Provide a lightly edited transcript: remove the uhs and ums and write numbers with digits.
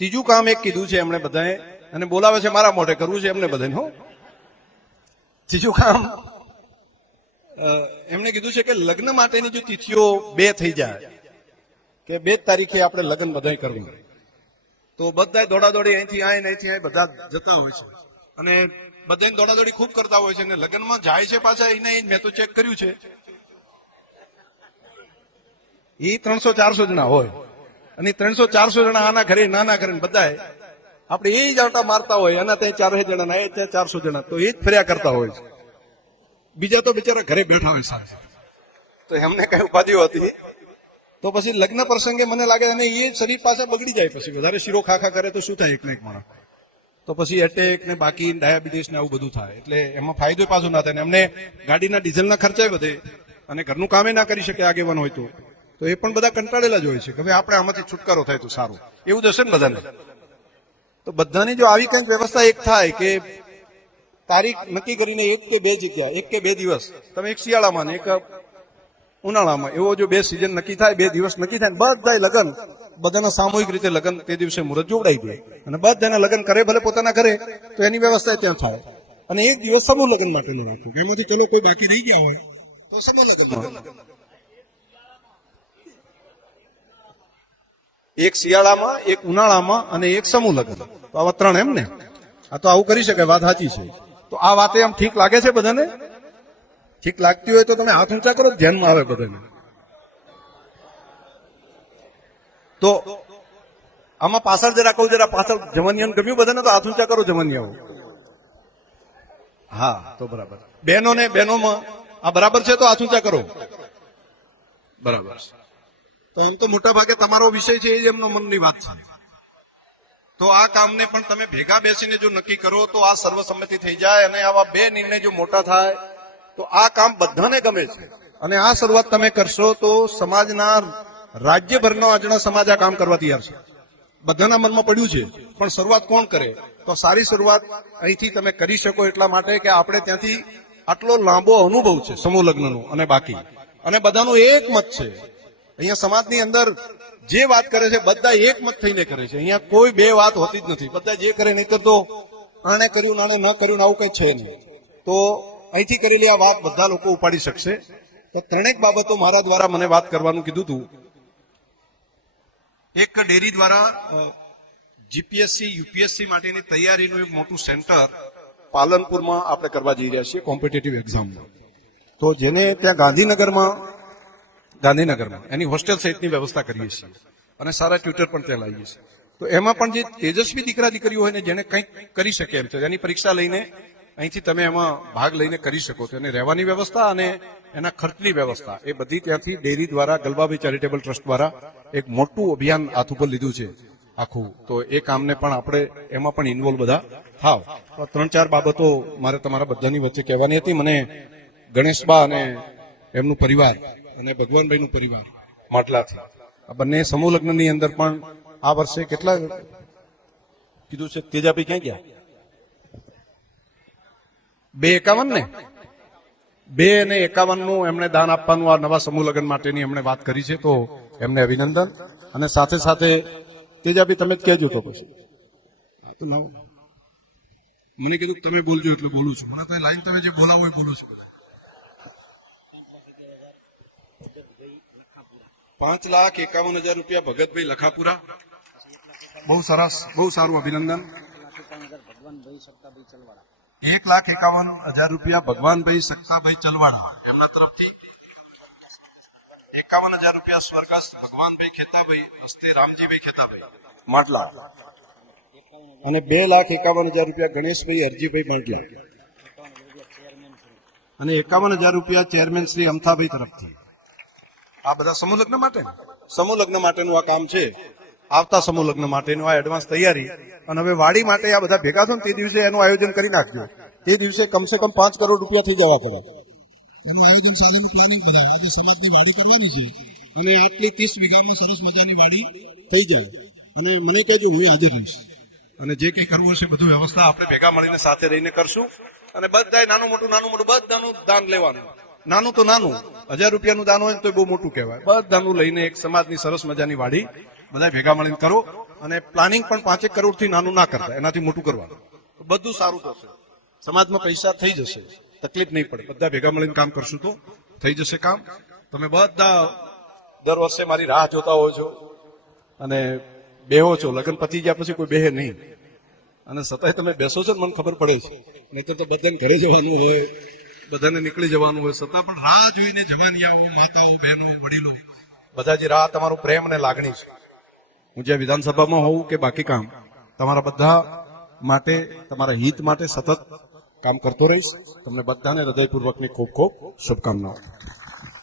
ત્રીજું કામ એક કીધું છે એમણે બધાએ, અને બોલાવે છે મારા મોઢે કરવું છે એમને બધાને. હો, ત્રીજું કામ એમણે કીધું છે કે લગ્ન માટેની જો તિથિઓ 2 થઈ જાય, કે 2 તારીખે આપણે લગ્ન બધાય કરવું, તો બધા દોડાદોડી અહીંથી અહીં બધા જતા હોય છે, અને બધાની દોડાદોડી ખૂબ કરતા હોય છે, અને લગ્નમાં જાય છે પાછા એને મેં તો ચેક કર્યું છે એ 300-400 જણા હોય, અને 300-400 જણા આના ઘરે નાના ઘરે બધા આપણે એ જ આટા મારતા હોય, આના ત્યાં 400 જણા એ ત્યાં 400 જણા, તો એ જ ફર્યા કરતા હોય છે. બીજા તો બિચારા ઘરે બેઠા હોય સાહેબ, તો એમને કઈ ઉપાધિઓ હતી. તો પછી લગ્ન પ્રસંગે મને લાગે અને એ શરીર પાછા બગડી જાય, પછી વધારે શીરો ખાખા કરે તો શું થાય એક ને એક માણસ, તો પછી એટેક ને બાકી ડાયાબિટીસ ને આવું બધું થાય. એટલે એમાં ફાયદો પાછો ના થાય, એમને ગાડીના ડીઝલના ખર્ચાય વધે, અને ઘરનું કામે ના કરી શકે આગેવાન હોય તો એ પણ બધા કંટાળેલા જ હોય છે કે ભાઈ આપણે આમાંથી છુટકારો થાય તો સારું, એવું જ હશે ને બધાને. તો બધાની જો આવી કંઈક વ્યવસ્થા એક થાય કે તારીખ નક્કી કરીને 1 કે 2 જગ્યા, 1 કે 2 દિવસ, તમે એક શિયાળામાં ને એક ઉનાળામાં, એવો જો 2 સિઝન નક્કી થાય, 2 દિવસ નક્કી થાય, બધા લગ્ન, બધાના સામૂહિક રીતે લગ્ન તે દિવસે મુહૂર્ત જોડાઈ દે, અને બધાના લગ્ન કરે ભલે પોતાના ઘરે, તો એની વ્યવસ્થા ત્યાં થાય. અને એક દિવસ સમૂહ લગ્ન માટેનું રાખવું, એમાંથી ચલો કોઈ બાકી રહી ગયા હોય તો સમૂહ લગ્ન, એક શિયાળામાં, એક ઉનાળામાં અને એક સમૂહ લગ્ન, તો આવા 3 એમ ને. આ તો આવું કરી શકાય, વાત સાચી છે. તો આ વાતે આમ ઠીક લાગે છે બધાને? ઠીક લાગતી હોય તો તમે હાથ ઊંચા કરો, ધ્યાનમાં આવે બધાને. તો આમાં પાછળ જરા કહું, જરા પાછળ જમનિયાને ગમ્યું બધાને? તો હાથ ઊંચા કરો જમનિયાઓ. હા, તો બરાબર. બહેનોમાં આ બરાબર છે તો હાથ ઊંચા કરો. બરાબર. તો એમ તો મોટા ભાગે તમારો વિષય છે એ એમનો મનની વાત છે. તો આ કામને પણ તમે ભેગા બેસીને જો નક્કી કરો તો આ સર્વસંમતિ થઈ જાય, અને આવા 2 નિર્ણય જો મોટા થાય તો આ કામ બધાને ગમે છે. અને આ શરૂઆત તમે કરશો તો સમાજના, રાજ્યભરનો આજના સમાજ આ કામ કરવા તૈયાર છે. બધાના મનમાં પડ્યું છે, પણ શરૂઆત કોણ કરે? તો સારી શરૂઆત અહીંથી તમે કરી શકો એટલા માટે કે આપણે ત્યાંથી આટલો લાંબો અનુભવ છે સમૂહ લગ્નનો, અને બાકી અને બધાનું એક મત છે. અહીંયા સમાજની અંદર જે વાત કરે છે બધા એક મત થઈને કરે છે. અહીંયા કોઈ 2 વાત હોતી જ નથી, બધા જે કરે, નહીં તો આણે કર્યું આણે ન કર્યું આવું કઈ છે નહીં. તો અહીંથી કરેલી આ વાત બધા લોકો ઉપાડી શકશે. તો 3 બાબતો મારા દ્વારા મને વાત કરવાનું કીધું હતું. એક ડેરી દ્વારા જીપીએસસી યુપીએસસી માટેની તૈયારીનું એક મોટું સેન્ટર પાલનપુરમાં આપણે કરવા જઈ રહ્યા છીએ કોમ્પિટિટિવ એક્ઝામમાં. તો જેને ત્યાં ગાંધીનગરમાં એની હોસ્ટેલ સહિતની વ્યવસ્થા કરીએ છીએ, અને સારા ટ્યુટર પણ ત્યાં લાવીએ છીએ. તો એમાં પણ જે તેજસ્વી દીકરા દીકરીઓ હોય ને જેને કંઈક કરી શકે એમ છે, એની પરીક્ષા લઈને અહીંથી તમે એમાં ભાગ લઈને કરી શકો. તો એને રહેવાની વ્યવસ્થા અને એના ખર્ચની વ્યવસ્થા એ બધી ત્યાંથી ડેરી દ્વારા, ગલબાભાઈ ચેરિટેબલ ટ્રસ્ટ દ્વારા એક મોટું અભિયાન હાથ ઉપર લીધું છે આખું. તો એ કામને પણ આપણે એમાં પણ ઇન્વોલ્વ બધા થાવ. 3-4 બાબતો મારે તમારા બધાની વચ્ચે કહેવાની હતી. મને ગણેશબા અને એમનું પરિવાર અને ભગવાનભાઈનું પરિવાર માટલાથી, આ બંને સમૂહ લગ્નની અંદર પણ આ વર્ષે કેટલા કીધું છે? તેજાભાઈ ક્યાં ગયા? 251 ને 251 નું એમણે દાન આપવાનું આ નવા સમૂહ લગ્ન માટેની એમણે વાત કરી છે. તો એમને અભિનંદન. અને સાથે સાથે તેજાભાઈ તમે જ કહેજો. તો પછી તો મને કીધું તમે બોલજો એટલે બોલું છું. મને તો લાઈન તમે જે બોલાવો એ બોલું છું. 5,51,000 રૂપિયા ભગતભાઈ લખાપુરા. બહુ સરસ, બહુ સારું, અભિનંદન. 1,51,000 રૂપિયા ભગવાનભાઈ સક્તાભાઈ ચલવાડા એમના તરફથી. 51,000 રૂપિયા સ્વર્ગસ્થ ભગવાનભાઈ ખેતાભાઈ હસ્તે રામજીભાઈ ખેતાભાઈ માટલા. અને 2,51,000 રૂપિયા ગણેશભાઈ હરજીભાઈ માટલા. અને 51,000 રૂપિયા ચેરમેન શ્રી અમથાભાઈ તરફથી. આ બધા સમૂહ લગ્ન માટે, સમૂહ લગ્ન માટેનું આ કામ છે. આવતા સમૂહ લગ્ન માટેનું આ એડવાન્સ તૈયારી. અને હવે વાડી માટે આ બધા ભેગા થો ને તે દિવસે એનું આયોજન કરી નાખજો. તે દિવસે કમસે કમ 5 કરોડ રૂપિયા થઈ જવા કરે. અને એટલી 30 વીઘામાં સરસ મજાની વાડી થઈ જાય. અને મને કહેજો, હું હાજર રહીશ. અને જે કંઈ કરવું હશે બધું વ્યવસ્થા આપણે ભેગા મળીને સાથે રહીને કરશું. અને બધાએ નાનું મોટું બધાનું દાન લેવાનું. નાનું તો નાનું, 1000 રૂપિયાનું દાન હોય તો બહુ મોટું કહેવાય. બધાનું લઈને એક સમાજની સરસ મજાની વાડી બધા ભેગા મળીને કરો. અને પ્લાનિંગ પણ 5 કરોડથી નાનું ના કરતા, એનાથી મોટું કરવાનું. તો બધું સારું થશે. સમાજમાં પૈસા થઈ જશે, તકલીફ નહીં પડે. બધા ભેગા મળીને કામ કરશું તો થઈ જશે કામ. તમે બધા દર વર્ષે મારી રાહ જોતા હો છો અને બેહો છો. લગ્ન પતી ગયા પછી કોઈ બેહે નહીં, અને છતાંય તમે બેસો છો ને મને ખબર પડે છે. નહીં તો બધાને ઘરે જવાનું હોય, બધાને નીકળી જવાનું હોય, છતાં પણ રાહ જોઈને જવાની આવો. માતાઓ, બહેનો, વડીલો, બધા જે રાહ, તમારું પ્રેમ અને લાગણી છે. હું જ્યાં વિધાનસભામાં હોઉં કે બાકી કામ, તમારા બધા માટે, તમારા હિત માટે સતત કામ કરતો રહીશ. તમને બધાને હૃદયપૂર્વકની ખૂબ ખૂબ શુભકામનાઓ.